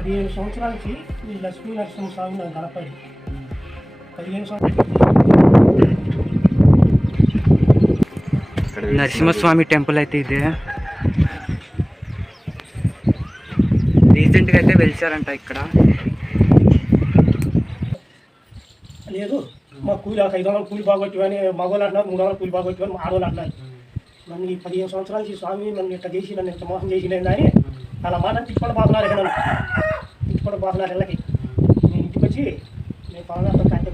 పదిహేను సంవత్సరాల నుంచి ఈ లక్ష్మీ నరసింహస్వామి నాకు గణపతి పదిహేను సంవత్సరాలు నరసింహస్వామి టెంపుల్ అయితే ఇదే. రీసెంట్గా అయితే వెలిచారంట ఇక్కడ. లేదు మా కూలి ఒక ఐదు వందలు కూలి బాగొట్టువని మగవాళ్ళు అంటున్నారు మూడు వందలు కూలి బాగొట్టువని ఆడవాళ్ళు అంటున్నారు. నన్ను ఈ పదిహేను సంవత్సరాల నుంచి స్వామి నన్ను ఇట్లా చేసి నన్ను ఇంత మోసం చేసి నేను కానీ అలా మాట తిట్టుకొని పోతున్నారు ఇక్కడ. నన్ను తిట్టుకొని పోతున్నారు ఇళ్ళకి. నేను ఇంటికి వచ్చి నేను పవనాథం కంటే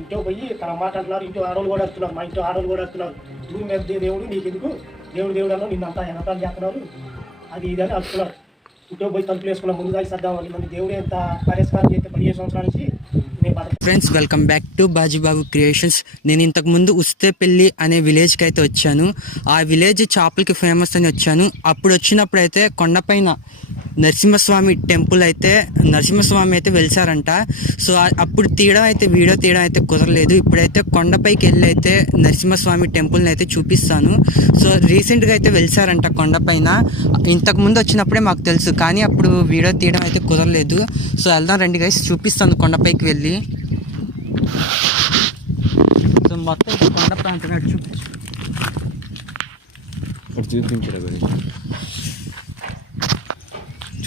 ఇంట్లో పోయి తన మాట అంటున్నారు ఇంట్లో ఆడవాళ్ళు కూడా వస్తున్నారు మా ఇంట్లో ఆడవాళ్ళు కూడా వస్తున్నారు నువ్వు మీద దేవుడు నీకు ఎందుకు దేవుడు దేవుడు అన్న నిన్నంతా చేస్తున్నారు. అది ఇది అని అడుగుతున్నారు ఇంట్లో పోయి తలుపులు వేసుకున్న ముందు దాకా సర్దామని మన దేవుడు ఎంత పరిష్కారం చేస్తే పదిహేను సంవత్సరాల నుంచి friends welcome back to Bajibabu creations నేను ఇంతకుముందు ఉస్తేపల్లి అనే విలేజ్కి అయితే వచ్చాను. ఆ విలేజ్ చేపలకి ఫేమస్ అని వచ్చాను. అప్పుడు వచ్చినప్పుడు అయితే కొండపైన నరసింహస్వామి టెంపుల్ అయితే నరసింహస్వామి అయితే వెలిసారంట. సో అప్పుడు తీయడం అయితే వీడియో తీయడం అయితే కుదరలేదు. ఇప్పుడైతే కొండపైకి వెళ్ళి అయితే నరసింహస్వామి టెంపుల్ని అయితే చూపిస్తాను. సో రీసెంట్గా అయితే వెలిసారంట కొండపైన. ఇంతకు ముందు వచ్చినప్పుడే మాకు తెలుసు కానీ అప్పుడు వీడియో తీయడం అయితే కుదరలేదు. సో వెళ్దాం రండి గైస్ చూపిస్తాను కొండపైకి వెళ్ళి. సో మొత్తం కొండ ప్రాంతం చూపించు. చూపించడం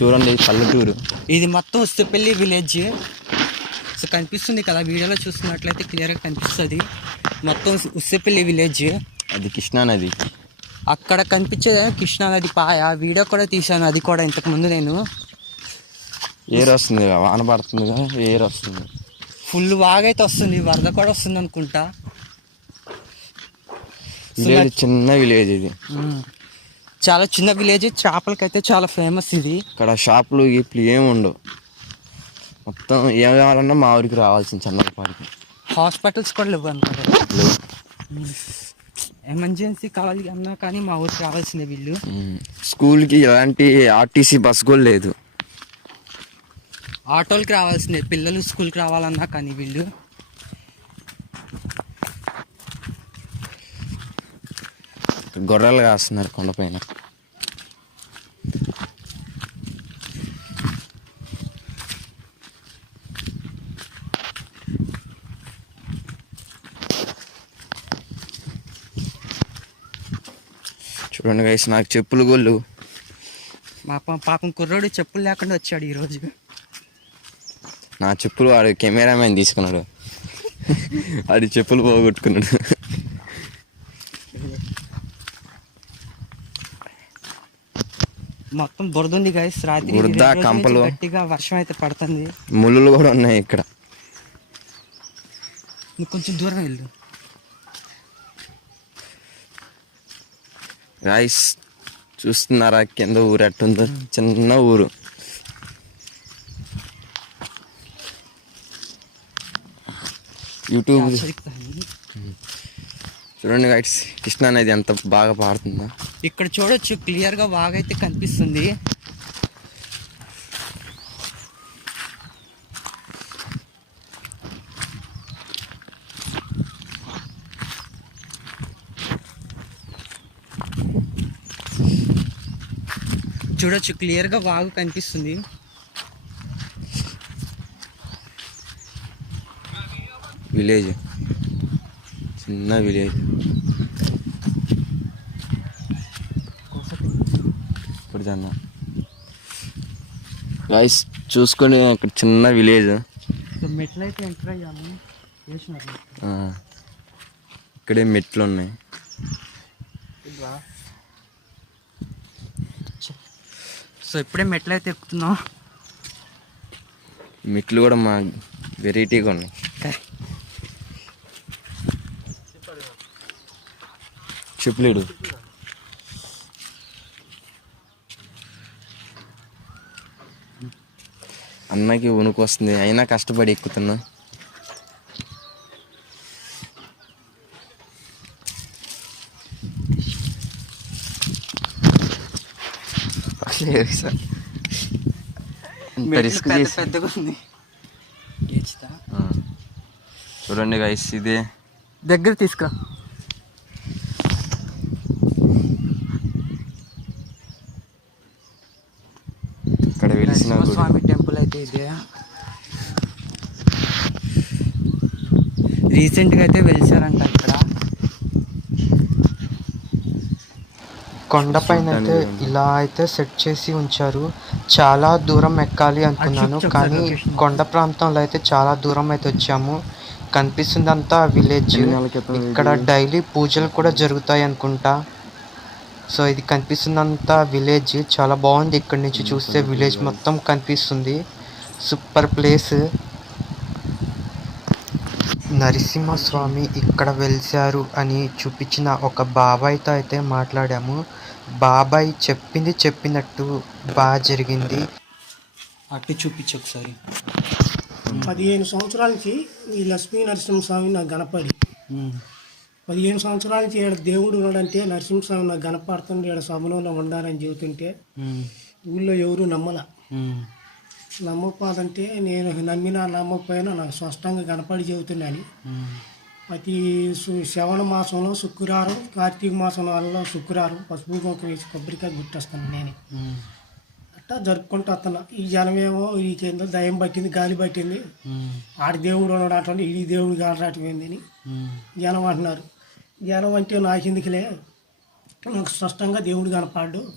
చూడండి పల్లెటూరు. ఇది మొత్తం ఉస్తుపల్లి విలేజ్. సో కనిపిస్తుంది కదా వీడియోలో చూస్తున్నట్లయితే క్లియర్గా కనిపిస్తుంది. మొత్తం ఉస్తుపల్లి విలేజ్. అది కృష్ణా నది. అక్కడ కనిపించే కృష్ణానది పాయ. వీడియో కూడా తీశాను అది కూడా ఇంతకు ముందు నేను. ఏరు వస్తుంది వాన పడుతుందిగా ఏరు వస్తుంది. ఫుల్ అయితే వస్తుంది వరద కూడా వస్తుంది అనుకుంటా. విలేజ్ చిన్న విలేజ్ ఇది. చాలా చిన్న విలేజ్ చేపలకైతే చాలా ఫేమస్ ఇది. ఇక్కడ షాపులు గీపులు ఏమి ఉండవు. మొత్తం ఏం కావాలన్నా మా ఊరికి రావాల్సింది చంద్రపాడికి హాస్పిటల్స్ కూడా లేవు అనుకుంటా. ఎమర్జెన్సీ కావాలి అన్నా కానీ మా ఊరికి రావాల్సిందే వీళ్ళు. స్కూల్కి ఎలాంటి ఆర్టీసీ బస్ కూడా లేదు. ఆటోలకి రావాల్సిందే పిల్లలు స్కూల్కి రావాలన్నా కానీ వీళ్ళు. గొర్రెలు కాస్తున్నారు కొండపైన. చూడండి గైస్ నాకు చెప్పులు గోళ్ళు మా పాపం కుర్రోడు చెప్పులు లేకుండా వచ్చాడు ఈరోజు. నా చెప్పులు వాడు కెమెరామెన్ తీసుకున్నాడు. వాడి చెప్పులు పోగొట్టుకున్నాడు. మొత్తం బురద ఉంది గైస్ రాత్రి బురద, కంపలు. గట్టిగా వర్షం అయితే పడుతుంది. ముళ్ళులు కూడా ఉన్నాయి ఇక్కడ. నువ్వు కొంచెం దూరం వెళ్ళు. గాయస్ చూస్తున్నారా? కింద ఊరు ఎట్టుందో? చిన్న ఊరు. యూట్యూబ్. చూడండి గైడ్స్ కృష్ణా నది ఎంత బాగా పాడుతుందో. ఇక్కడ చూడొచ్చు క్లియర్గా బాగా అయితే కనిపిస్తుంది. చూడొచ్చు క్లియర్గా బాగా కనిపిస్తుంది. విలేజ్ చిన్న విలేజ్ ఇప్పుడు జన్న గైస్ చూసుకొని ఇక్కడ చిన్న విలేజ్ మెట్లు అయితే ఎంటర్ అయ్యాము. ఇక్కడే మెట్లు ఉన్నాయి. సో ఇప్పుడే మెట్లు అయితే ఎక్కుతున్నాం. మెట్లు కూడా మా వెరైటీగా ఉన్నాయి. చెప్పులేడు. అన్నకి వణుకు వస్తుంది. అయినా కష్టపడి ఎక్కుతున్నా. ఇంత రిస్క్ చేసి పెద్దగా ఉంది గెలుచుతా ఆ. చూడండి గైస్ ఇదే దగ్గర తీసుకురా ఇక్కడ వెలిసిన గుడి నరసింహస్వామి టెంపుల్ అయితే ఇదే రీసెంట్గా అయితే వెలిసారంట ఇక్కడ కొండపైన అయితే ఇలా అయితే సెట్ చేసి ఉంచారు. చాలా దూరం ఎక్కాలి అనుకున్నాను. కానీ కొండ ప్రాంతంలో అయితే చాలా దూరం అయితే వచ్చాము. కనిపిస్తుందంతా విలేజ్. ఎన్ని నెలల క్రితం ఇక్కడ డైలీ పూజలు కూడా జరుగుతాయి అనుకుంటా. సో ఇది కనిపిస్తుందంతా విలేజ్. చాలా బాగుంది ఇక్కడ నుంచి చూస్తే విలేజ్. మొత్తం కనిపిస్తుంది. Super place. నరసింహస్వామి ఇక్కడ వెలిశారు అని చూపించిన ఒక బాబాయ్తో అయితే మాట్లాడాము. బాబాయ్ చెప్పింది చెప్పినట్టు బాగా జరిగింది. అటు చూపించు ఒకసారి. పదిహేను సంవత్సరాల నుంచి ఈ లక్ష్మీ నరసింహస్వామి నాకు గణపడి పదిహేను సంవత్సరాల నుంచి ఈడ దేవుడు ఉన్నాడంటే నరసింహస్వామి నాకు గణపడుతుండే ఈడ సభలో ఉండాలని చెబుతుంటే ఊళ్ళో ఎవరు నమ్మల. నమ్మకపోదంటే నేను నమ్మినా నమ్మకపోయినా నాకు స్పష్టంగా కనపడి చెబుతున్నాను. ప్రతి శ్రవణ మాసంలో శుక్రవారం కార్తీక మాసంలో శుక్రవారం పసుపు కుంకుమ వేసి కొబ్బరికాయ గుట్టేస్తాను నేను. అట్టా జరుపుకుంటూ వస్తున్నా. ఈ జనమేమో ఈ కింద దయం పట్టింది గాలి పట్టింది. ఆడి దేవుడు ఉన్నాడు అటువంటి ఈ దేవుడు కాడరాటం ఏందని జనం అంటున్నారు. జనం అంటే నాకెందుకులే? నాకు స్పష్టంగా దేవుడు కనపడ్డు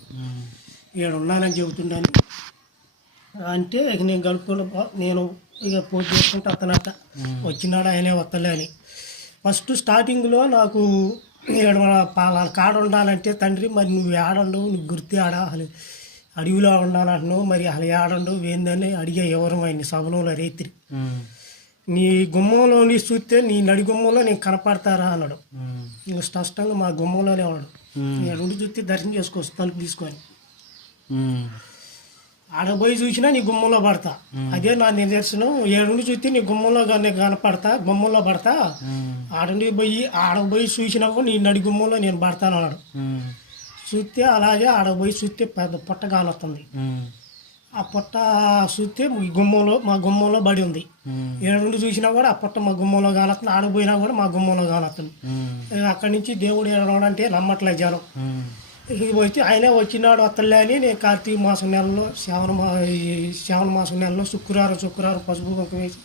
ఈడ ఉన్నానని చెబుతుండని అంటే ఇక నేను గడుపుకున్న పో- నేను ఇక పూజ చేసుకుంటూ వస్తున్నట్ట వచ్చినాడు ఆయనే వస్తలే అని. ఫస్ట్ స్టార్టింగ్లో నాకు ఈడ మన పాల కాడ ఉండాలంటే తండ్రి మరి నువ్వు ఏడండవు? నువ్వు గుర్తు ఆడ అసలు అడవిలో ఉండాలంటున్నావు మరి అసలు ఏడండవు? ఏందని అడిగే ఎవరు ఆయన సభనంలో రైతురి నీ గుమ్మంలో నీ చూస్తే నీ నడి గుమ్మంలో నేను కనపడతారా? అన్నాడు. ఇంక స్పష్టంగా మా గుమ్మంలోనే ఉన్నాడు. నేను రెండు చూస్తే దర్శనం చేసుకోవచ్చు తలుపు తీసుకొని. ఆడ పోయి చూసినా నీ గుమ్మంలో పడతా. అదే నా నిదర్శనం. ఏడుండి చూస్తే నీ గుమ్మంలో కానీ కనపడతా గుమ్మంలో పడతా. ఆడుండి పోయి ఆడ పోయి చూసినాక నీ నడి గుమ్మంలో నేను పడతాను అన్నాడు. చూస్తే అలాగే ఆడ పోయి చూస్తే పెద్ద పొట్ట కానొస్తుంది ఆ పొట్ట చూస్తే గుమ్మంలో మా గుమ్మంలో బడి ఉంది. ఏడుండి చూసినా కూడా ఆ పొట్ట మా గుమ్మంలో కానొస్తుంది ఆడ పోయినా కూడా మా గుమ్మంలో కానొస్తుంది అక్కడి నుంచి దేవుడు ఏడంటే నమ్మట్లేదు జనం. వచ్చి ఆయనే వచ్చినాడు వస్తలే అని. నేను కార్తీక మాసం నెలలో శ్రావణ మా ఈ శ్రావణ మాసం నెలలో శుక్రవారం శుక్రవారం పసుపు కుంకుమ వేసి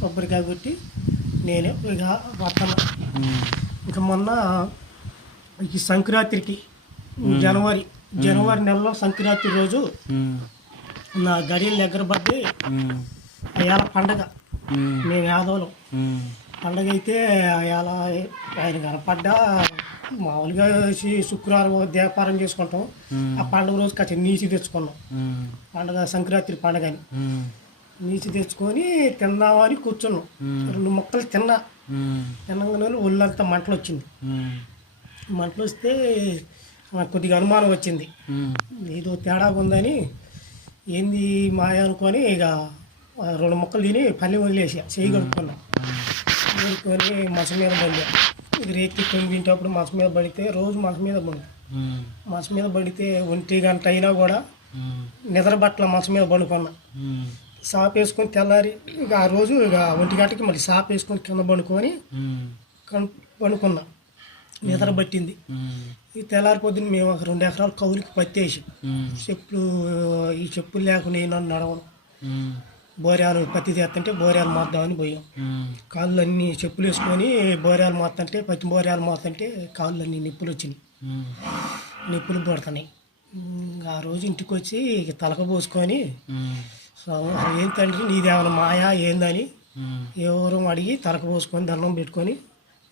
కొబ్బరికాయ కొట్టి నేనే ఇక వస్తాను ఇంకా మొన్న ఈ సంక్రాంతికి జనవరి జనవరి నెలలో సంక్రాంతి రోజు నా గడియల దగ్గర పడి అయాల పండగ. మేము. యాదవులం. పండగ అయితే అయాల ఆయన కనపడ్డా మామూలుగా శుక్రవారం వ్యాపారం చేసుకుంటాం. ఆ పండుగ రోజు కాస్త నీచి తెచ్చుకున్నాం. పండగ సంక్రాంతి పండగ అని నీచి తెచ్చుకొని తిందామని కూర్చున్నాం. రెండు మొక్కలు తిన్నా. తినగానే ఒళ్ళంతా మంటలు వచ్చింది మంటలు వస్తే నాకు కొద్దిగా అనుమానం వచ్చింది. ఏదో తేడా ఉందని ఏంది మాయ అనుకొని ఇక రెండు మొక్కలు తిని పల్లి వదిలేసా. చేయి కడుక్కున్నా. కడుక్కొని మంచం మీద పడి ఇక రేతి తింటప్పుడు మంచం మీద పడితే రోజు మంచం మీద పడి. మంచం మీద పడితే ఒంటి గంట అయినా కూడా నిద్ర బట్టల మంచం మీద పడుకున్నా. సాప్ వేసుకొని తెల్లారి ఇక ఆ రోజు ఇక ఒంటి గంటకి మళ్ళీ సాప్ వేసుకొని కింద పడుకొని కన్- పడుకున్నా. నిద్ర పట్టింది. ఈ తెల్లారి పొద్దున్న మేము ఒక రెండు ఎకరాలు కౌలుకి పత్తేసి చెప్పులు ఈ చెప్పులు లేకుండా నన్ను నడవను. బోర్యాలు పత్తి తీస్తుంటే బోర్యాలు మోద్దామని పోయాం. కాళ్ళు అన్నీ చెప్పులు వేసుకొని బోర్యాలు మోస్తుంటే పత్తి బోర్యాలు మోస్తుంటే కాళ్ళు అన్నీ నిప్పులు వచ్చినాయి. నిప్పులు పడుతున్నాయి. ఆ రోజు ఇంటికి వచ్చి తలక పోసుకొని ఏం తండ్రి నీదేమైనా మాయా ఏందని? ఎవరో అడిగి తలక పోసుకొని దండం పెట్టుకొని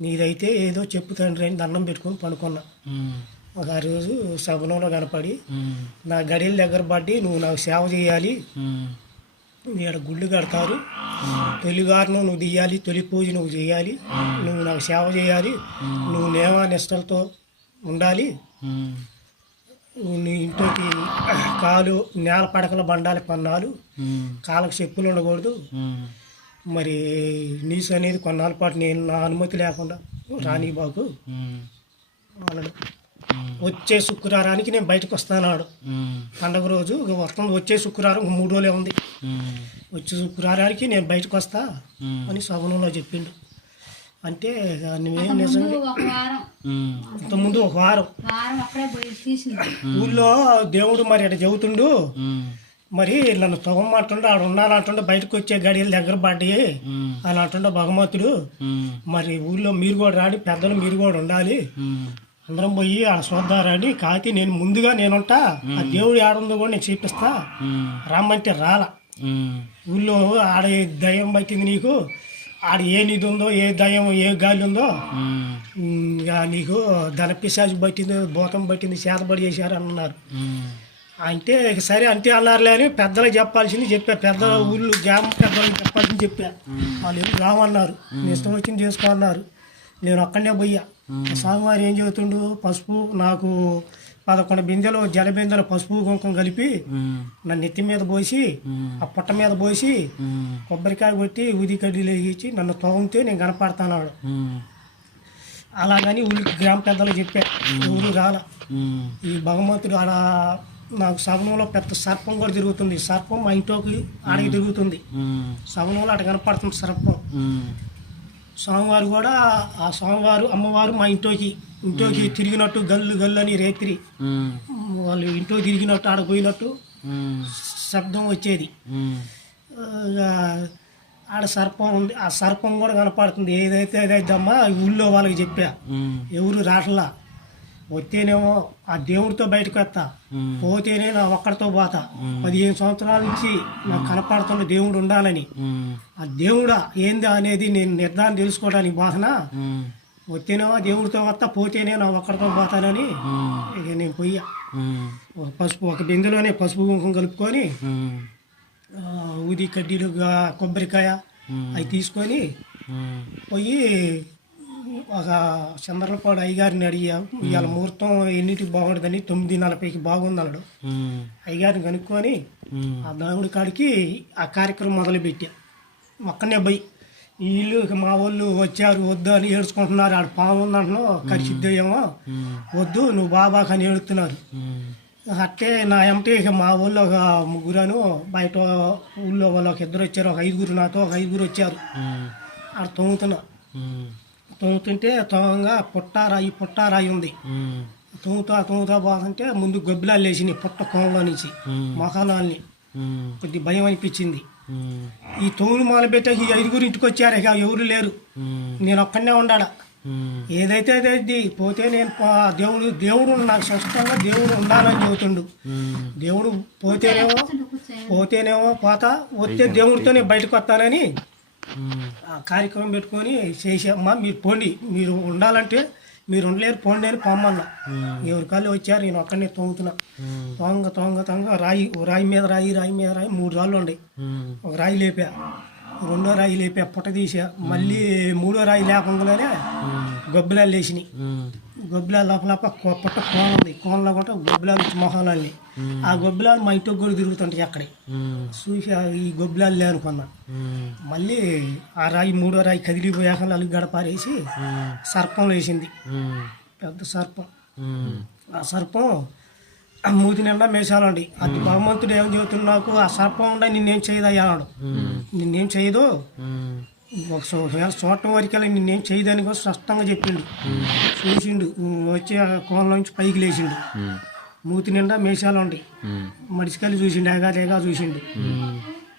నీదైతే ఏదో చెప్పు తండ్రి అని దండం పెట్టుకొని పడుకున్నా. ఒక ఆ రోజు శబనంలో కనపడి నా గడియల దగ్గర పడి నువ్వు నాకు సేవ చేయాలి. ఇక్కడ గుళ్ళు కడతారు. తొలిగారును నువ్వు తీయాలి తొలి పూజ నువ్వు చేయాలి. నువ్వు నాకు సేవ చేయాలి. నువ్వు నేమ నిష్టలతో ఉండాలి. నీ ఇంట్లోకి కాలు నేల పడకల బండాలి కొన్నాళ్ళు. కాళ్ళకు చెప్పులు ఉండకూడదు. మరి నీసు అనేది కొన్నాళ్ళ పాటు నేను నా అనుమతి లేకుండా రాని బాకు అన్నాడు వచ్చే శుక్రవారానికి నేను బయటకు వస్తానాడు పండగ రోజు వస్తుంది. వచ్చే శుక్రవారం ఇంక మూడు రోజులే ఉంది. వచ్చే శుక్రవారానికి నేను బయటకు వస్తా అని సగుణంలో చెప్పిండు. అంటే నువ్వేం నిజంగా ఒక వారం. ఇంతకుముందు ఒక వారం. ఊళ్ళో దేవుడు మరి అట్లా చెబుతుండు మరి నన్ను తొగమంటుండే ఆడ ఉండాలంటుండే బయటకు వచ్చే గడియలు దగ్గర పడ్డాయి అని అంటుండే భగవంతుడు. మరి ఊళ్ళో మీరు కూడా రాడి పెద్దలు మీరు కూడా ఉండాలి. అందరం పోయి ఆ చూద్దారని కాకి నేను ముందుగా నేనుంటా. ఆ దేవుడు ఆడుందో కూడా నేను చూపిస్తా. రమ్మంటే రాల. ఊళ్ళో ఆడ దయ్యం పట్టింది నీకు? ఆడ ఏ నిధి ఉందో ఏ దయ్యం ఏ గాలి ఉందో? ఇంకా నీకు ధన పిశాచి పట్టింది భూతం పట్టింది చేతబడి చేశారు అన్నారు. అంటే సరే అంటే అన్నారులే అని పెద్దలకు చెప్పాల్సింది చెప్పా. పెద్దల ఊళ్ళు గ్రామ పెద్దలకు చెప్పాల్సింది చెప్పా. వాళ్ళు ఏం రామన్నారు నీ ఇష్టం వచ్చింది చేసుకో అన్నారు. నేను అక్కడనే పోయా స్వామివారు ఏం చెబుతుండు? పసుపు నాకు పదకొండు బిందెలు జల బిందెలు పసుపు కుంకుమ కలిపి నా నెత్తి మీద పోసి ఆ. పుట్ట మీద పోసి కొబ్బరికాయ కొట్టి ఊది కడ్డీలు వేయించి నన్ను తోమితే నేను కనపడతాను అలాగని ఊరికి గ్రామ పెద్దలు చెప్పా ఊరు రాల. ఈ భగవంతుడు ఆడ నాకు సగనంలో పెద్ద సర్పం కూడా తిరుగుతుంది. సర్పం మా ఇంట్లోకి ఆడికి తిరుగుతుంది. సగనంలో అటు కనపడుతుంది సర్పం. స్వామివారు కూడా ఆ స్వామివారు అమ్మవారు మా ఇంట్లోకి ఇంట్లోకి తిరిగినట్టు గల్లు గల్లు అని రేత్రి వాళ్ళు ఇంట్లో తిరిగినట్టు ఆడ పోయినట్టు శబ్దం వచ్చేది. ఆడ సర్పం ఉంది ఆ సర్పం కూడా కనపడుతుంది. ఏదైతే ఏదైతేమ్మా ఊళ్ళో వాళ్ళకి చెప్పా. ఎవరు రాట్లా? వస్తేనేమో ఆ దేవుడితో బయటకు వస్తా. పోతేనే నా ఒక్కడితో పోతా. పదిహేను సంవత్సరాల నుంచి నాకు కనపడుతున్న దేవుడు ఉండాలని. ఆ దేవుడా ఏందా అనేది నేను నిర్ధారణ తెలుసుకోవడానికి బాధన? వస్తేనేమో దేవుడితో వస్తా పోతేనే నా ఒక్కడితో పోతానని ఇక నేను పోయా పసుపు ఒక బిందెలోనే పసుపు కుంకుమ కలుపుకొని ఊది కడ్డీలు కొబ్బరికాయ అవి తీసుకొని పోయి ఒక చంద్రపాడు అయ్యగారిని అడిగా ఇవాళ ముహూర్తం ఎన్నిటికి బాగుంటుందని? తొమ్మిది నలభైకి బాగుంది అన్నాడు అయ్యగారిని కనుక్కొని ఆ దేవుడి కాడికి ఆ కార్యక్రమం మొదలుపెట్టా. ఒక్కనే పోయి వీళ్ళు ఇక మా వాళ్ళు వచ్చారు వద్దు అని ఏడ్చుకుంటున్నారు ఆడ పాము ఉందంటున్నావు కరిసిద్దేమో వద్దు నువ్వు బాబా అని ఏడుతున్నారు. అట్టే నా ఎంటే ఇక మా ఊళ్ళో ఒక ముగ్గురను బయట ఊళ్ళో వాళ్ళు ఒక ఇద్దరు వచ్చారు ఒక ఐదుగురు నాతో ఒక ఐదుగురు వచ్చారు. ఆడ తొంగుతున్నా తొంగుతుంటే తొంగగా పుట్టారాయి పుట్టారాయి ఉంది. తొంగుతా తొంగుతా పోతుంటే ముందు గొబ్బిలాలు లేచినాయి పుట్ట కోణంలో నుంచి మొఖాలని కొద్ది భయం అనిపించింది. ఈ తొమ్మిది మొదలు పెట్టాక ఈ ఐదుగురు ఇంటికి వచ్చారు ఇక ఎవరు లేరు. నేను ఒక్కడనే ఉండాడా ఏదైతే అదైంది పోతే నేను దేవుడు దేవుడు నాకు స్పష్టంగా దేవుడు ఉండాలని చెబుతుండు. దేవుడు పోతేనేమో పోతేనేమో పోతా వస్తే దేవుడితోనే బయటకు వస్తానని కార్యక్రమం పెట్టుకొని చేసామ్మా మీరు పోండి. మీరు ఉండాలంటే మీరు ఉండలేరు పోండి అని పొమ్మన్నా. ఎవరి కాళ్ళు వచ్చారు నేను ఒక్కడనే తొంగుతున్నా తొంగ తొంగ తొంగ రాయి రాయి మీద రాయి రాయి మీద రాయి మూడు రాళ్ళు ఉండే. ఒక రాయి లేపా. రెండో రాయి లేపా పుట్ట తీసా. మళ్ళీ మూడో రాయి లేకుండానే గొబ్బిలాలు లేచినాయి. గొబ్బిలా లోపల కొ- కోన ఉంది. కోనలో కూడా గొబ్బిలాలు వచ్చి మొహాలన్నీ. ఆ గొబ్బిలాలు మా ఇంటికి కూడా తిరుగుతుంటాయి అక్కడే. చూసి ఈ గొబ్బిలాలు లేనుకున్నా మళ్ళీ ఆ రాయి మూడో రాయి కదిలిపోయాక నలుగు గడపారేసి సర్పం వేసింది. పెద్ద సర్పం. ఆ సర్పం మూతి నిండా మేషాలండి అది భగవంతుడు ఏం చెబుతున్నాకు నాకు ఆ సర్పం ఉండే నిన్నేం చేయదయ్యా అన్నాడు. నిన్నేం చేయదు? ఒకవేళ చూడటం వరకు నిన్నేం చేయదని కూడా స్పష్టంగా చెప్పిండు. చూసిండు. వచ్చి నుంచి పైకి లేచిండు. మూతి నిండా మేషాలు ఉండి. మడిచికెళ్ళి చూసిండు ఏగా ఏగా చూసిండు.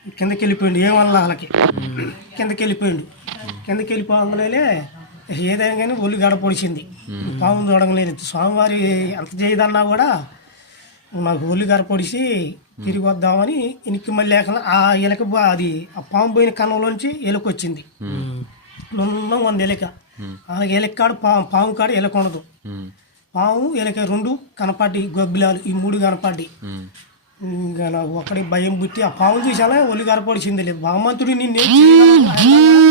కిందకి వెళ్ళిపోయిండు. ఏమన్నా వాళ్ళకి? కిందకి వెళ్ళిపోయిండు. కిందకి వెళ్ళిపోగానే ఏదైనా కానీ ఒళ్ళు గడ పొడిచింది. పాము చూడగలేదు స్వామివారి ఎంత చేయదన్నా కూడా నాకు ఒళ్ళు గడ పొడిచి తిరిగి వద్దామని ఇనికి మళ్ళీ లేకుండా ఆ ఎలక అది ఆ పాము పోయిన కన్నంలోంచి ఎలుక వచ్చింది నున్న వంద ఎలక. ఆ ఎలక కాడు పాము పాము కాడు ఎలక ఉండదు. పాము ఎలక రెండు కనపాటి గొబ్బిలాలు. ఈ మూడు కనపడ్డి ఇంకా నాకు ఒక్కడి భయం పుట్టి ఆ పాము చూసానా ఒళ్ళు కనపడిచింది లేదు. భగవంతుడు నిన్ను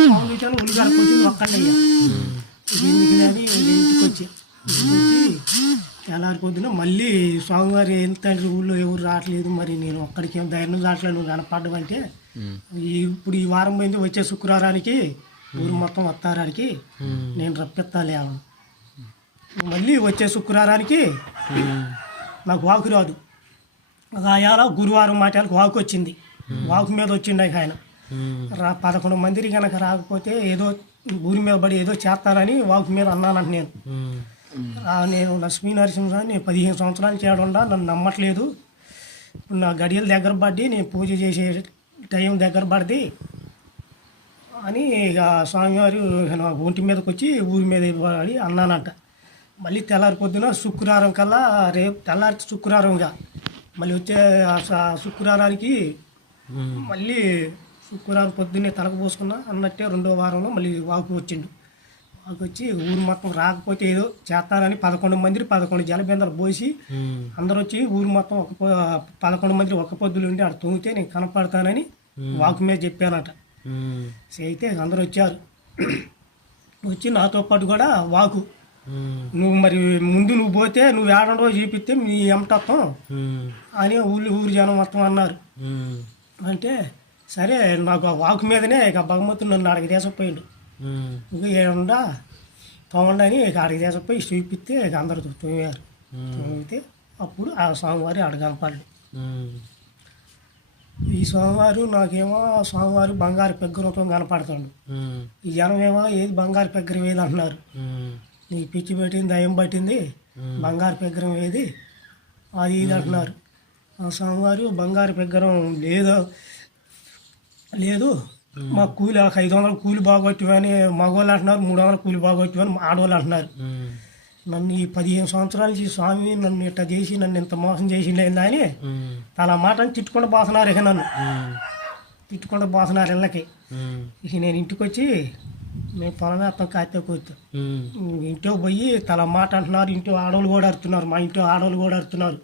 పాము చూసాను ఒళ్ళు కనపడిచింది ఒక్కడయ్యా ఎందుకు అని ఇంటికి వచ్చి తెల్లారి పొద్దున మళ్ళీ స్వామివారి ఎంత ఊళ్ళో ఎవరు రావట్లేదు మరి నేను ఒక్కడికి ఏం ధైర్యం రావట్లేదు నువ్వు కనపడడం అంటే ఇప్పుడు ఈ వారం పోయింది వచ్చే శుక్రవారానికి ఊరు మొత్తం వస్తారానికి నేను రప్పిస్తాలే. మళ్ళీ వచ్చే శుక్రవారానికి నాకు వాకు రాదు. ఆయాల గురువారం మాటలకు వాకు వచ్చింది. వాకు మీద వచ్చిండు ఆయన. రా పదకొండు మందికి కనుక రాకపోతే ఏదో ఊరి మీద పడి ఏదో చేస్తానని వాకు మీద అన్నానంట నేను. నేను లక్ష్మీ నరసింహ నేను పదిహేను సంవత్సరాలు చేయకుండా నన్ను నమ్మట్లేదు. ఇప్పుడు నా గడియలు దగ్గర పడి నేను పూజ చేసే టైం దగ్గర పడింది అని ఇక స్వామివారు నా ఒంటి మీదకి వచ్చి ఊరి మీద పడి అన్నానంట. మళ్ళీ తెల్లారి పొద్దున శుక్రవారం కల్లా రేపు తెల్లారి శుక్రవారంగా మళ్ళీ వచ్చే శుక్రవారానికి మళ్ళీ శుక్రవారం పొద్దున్నే తలకు పోసుకున్నా అన్నట్టే రెండో వారంలో మళ్ళీ వాకు వచ్చిండు. వచ్చి ఊరు మొత్తం రాకపోతే ఏదో చేస్తానని పదకొండు మంది పదకొండు జలబిందలు పోసి అందరూ వచ్చి ఊరు మొత్తం ఒక పదకొండు మంది ఒక పొద్దులు ఉండి ఆడ తొంగితే నేను కనపడతానని వాకు మీద చెప్పానట. అయితే అందరూ వచ్చారు వచ్చి నాతో పాటు కూడా వాకు. నువ్వు మరి ముందు నువ్వు పోతే నువ్వు ఏడో చూపిస్తే మీ ఎంటత్వం అని ఊళ్ళు ఊరు జనం మొత్తం అన్నారు. అంటే సరే నాకు ఆ వాకు మీదనే ఇక భగవంతుడు నన్ను అడిగి ఇంకా ఏడుండా? తోమండని ఇక అడిగి తీసుకుపోయి చూపిస్తే ఇక అందరు తోమారు. తోమితే అప్పుడు ఆ స్వామివారి అడగనపడ్డు ఈ స్వామివారు నాకేమో స్వామివారు బంగారు పెగ్గరంతో కనపడతాడు. ఈ జనం ఏమో ఏది బంగారు పెగ్గరం ఏది అంటున్నారు నీ పిచ్చి పెట్టింది దయ్యం పట్టింది బంగారు పెగ్గరం ఏది? అది ఇది అంటున్నారు. ఆ స్వామివారు బంగారు పెగ్గరం లేదు. లేదు. మా కూలి ఒక ఐదు వందలు కూలి బాగొట్టివని మగవాళ్ళు అంటున్నారు మూడు వందలు కూలి బాగొట్టివని ఆడవాళ్ళు అంటున్నారు. నన్ను ఈ పదిహేను సంవత్సరాల నుంచి స్వామి నన్ను ఇట్లా చేసి నన్ను ఇంత మోసం చేసిండేందా అని అలా మాటని తిట్టుకుంటూ పోతున్నారు ఇక నన్ను. తిట్టుకుంటూ పోతున్నారు ఇళ్ళకి. ఇక నేను ఇంటికి వచ్చి మేము పొలమేత్తం కాతే కూర్చో ఇంట్లో పోయి తల మాట అంటున్నారు ఇంట్లో ఆడవాళ్ళు కూడా అడుతున్నారు మా ఇంట్లో ఆడవాళ్ళు కూడా అడుతున్నారు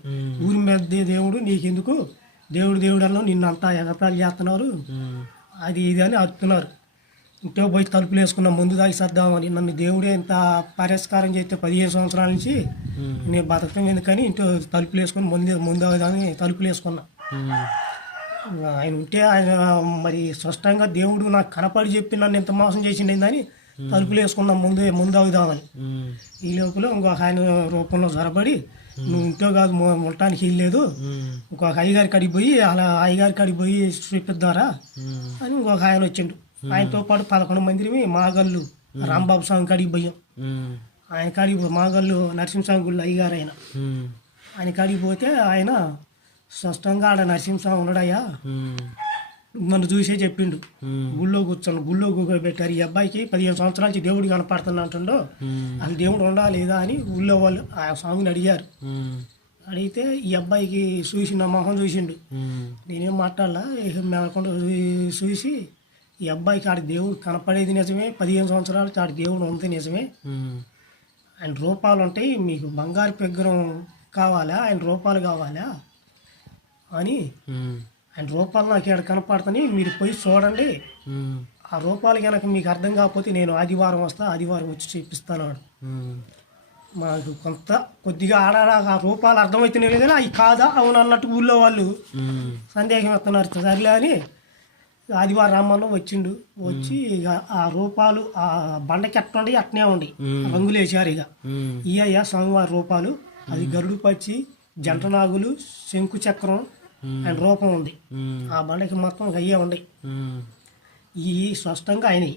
ఊరి మీద దేవుడు నీకెందుకు? దేవుడు దేవుడు అన్న నిన్ను అంతా ఎగతాలు చేస్తున్నారు అది ఇది అని అడుతున్నారు ఇంట్లో పోయి తలుపులు వేసుకున్నాం ముందు దాగి సర్దామని నన్ను దేవుడే ఇంత పరిష్కారం చేస్తే పదిహేను సంవత్సరాల నుంచి నేను బతకటం ఎందుకని ఇంట్లో తలుపులు వేసుకొని ముందు ముందు అని తలుపులు వేసుకున్నా. ఆయన ఉంటే ఆయన మరి స్పష్టంగా దేవుడు నాకు కనపడి చెప్పి నన్ను ఎంత మోసం చేసిండని తలుపులు వేసుకున్నాం ముందే ముందు అవుదామని ఈ లోపల ఇంకొక ఆయన రూపంలో జరబడి నువ్వు ఇంట్లో కాదు ఉండటానికి లేదు. ఇంకొక అయ్యగారి కాడికి పోయి అలా అయ్యగారి కాడికి పోయి చూపిద్దారా అని ఇంకొక ఆయన వచ్చిండు. ఆయనతో పాటు పదకొండు మంది మాగల్లు రాంబాబు స్వామి కాడికి పోయాం. ఆయన కాడికి మాగల్లు నరసింహస్వామి గుళ్ళు అయ్యగారు ఆయన. ఆయన కాడికి పోతే ఆయన స్పష్టంగా ఆడ నరసింహస్వామి ఉన్నాడయ్యా. నన్ను చూసే చెప్పిండు. గుళ్ళో కూర్చోను గుళ్ళో కూర్చోబెట్టారు. ఈ అబ్బాయికి పదిహేను సంవత్సరాల నుంచి దేవుడు కనపడుతున్నా అంటుండో అసలు దేవుడు ఉండా లేదా అని ఊళ్ళో వాళ్ళు ఆ స్వామిని అడిగారు. అడిగితే ఈ అబ్బాయికి చూసి నా మొహం చూసిండు. నేనేం మాట్లాడలా మేకుండా చూసి ఈ అబ్బాయికి ఆడ దేవుడు కనపడేది నిజమే పదిహేను సంవత్సరాలు ఆడ దేవుడు ఉంది నిజమే. ఆయన రూపాలు ఉంటాయి మీకు బంగారు పెగ్గరం కావాలా ఆయన రూపాలు కావాలా అని ఆయన రూపాలు నాకు ఇక్కడ కనపడుతున్నాయి మీరు పోయి చూడండి. ఆ రూపాలు కనుక మీకు అర్థం కాకపోతే నేను ఆదివారం వస్తా ఆదివారం వచ్చి చూపిస్తాను వాడు మాకు కొంత కొద్దిగా ఆడాడ ఆ రూపాలు అర్థమవుతున్నాయి కానీ అవి కాదా అవును అన్నట్టు ఊళ్ళో వాళ్ళు సందేహం వస్తున్నారు. సర్లే అని ఆదివారం రామన్న వచ్చిండు. వచ్చి ఇక ఆ రూపాలు ఆ బండకి ఎట్లా ఉండి అట్నే ఉండి. రంగులు వేసారు ఇక. ఇయ్య స్వామివారి రూపాలు. అది గరుడు పచ్చి జంట నాగులు శంకు చక్రం ఆయన రూపం ఉంది. ఆ బండకి మొత్తం అయ్యే ఉండి ఈ స్పష్టంగా అయినాయి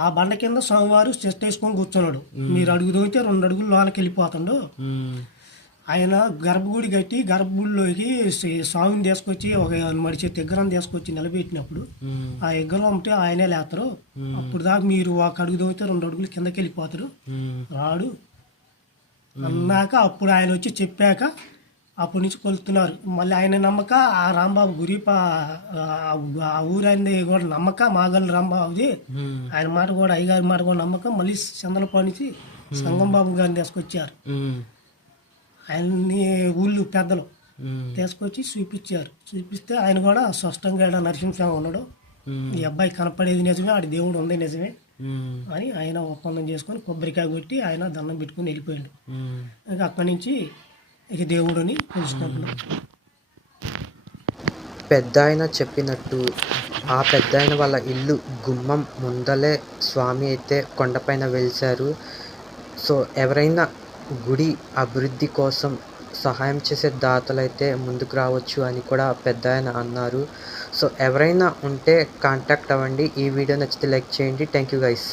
ఆ బండ కింద స్వామివారు చెస్ట్ వేసుకొని కూర్చున్నాడు. మీరు అడుగు దోగితే రెండు అడుగులు లోనకి వెళ్ళిపోతాడు. ఆయన గర్భగుడి కట్టి గర్భగుడిలోకి స్వా- స్వామిని తీసుకొచ్చి ఒక మడిచే ఎగ్గరం తీసుకొచ్చి నిలబెట్టినప్పుడు ఆ ఎగ్గరం ఉంటే ఆయనే లేస్తారు అప్పుడు దాకా మీరు ఒక అడుగు దోగితే రెండు అడుగులు కిందకి వెళ్ళిపోతారు. రాడు. అన్నాక అప్పుడు ఆయన వచ్చి చెప్పాక అప్పటి నుంచి కొలుతున్నారు మళ్ళీ ఆయన నమ్మక ఆ రాంబాబు గురిప ఆ ఊరైంది కూడా నమ్మక మాగల్ రాంబాబుది. ఆయన మాట కూడా అయ్యగారి మాట కూడా నమ్మకం. మళ్ళీ చందలపాడు నుంచి సంగం బాబు గారిని తీసుకొచ్చారు. ఆయన్ని ఊళ్ళు పెద్దలు తీసుకొచ్చి చూపించారు. చూపిస్తే ఆయన కూడా స్పష్టంగా ఈడ నరసింహస్వామి ఉన్నాడు. ఈ అబ్బాయి కనపడేది నిజమే ఆడి దేవుడు ఉంది నిజమే అని ఆయన ఒప్పందం చేసుకొని కొబ్బరికాయ కొట్టి ఆయన దండం పెట్టుకుని వెళ్ళిపోయాడు. ఇక అక్కడి నుంచి ఇక దేవుడిని పెద్ద ఆయన చెప్పినట్టు ఆ పెద్ద ఆయన వాళ్ళ ఇల్లు గుమ్మం ముందలే స్వామి అయితే కొండపైన వెలిశారు. సో ఎవరైనా గుడి అభివృద్ధి కోసం సహాయం చేసే దాతలైతే ముందుకు రావచ్చు అని కూడా పెద్ద ఆయన అన్నారు. సో ఎవరైనా ఉంటే కాంటాక్ట్ అవ్వండి. ఈ వీడియో నచ్చితే లైక్ చేయండి. Thank you guys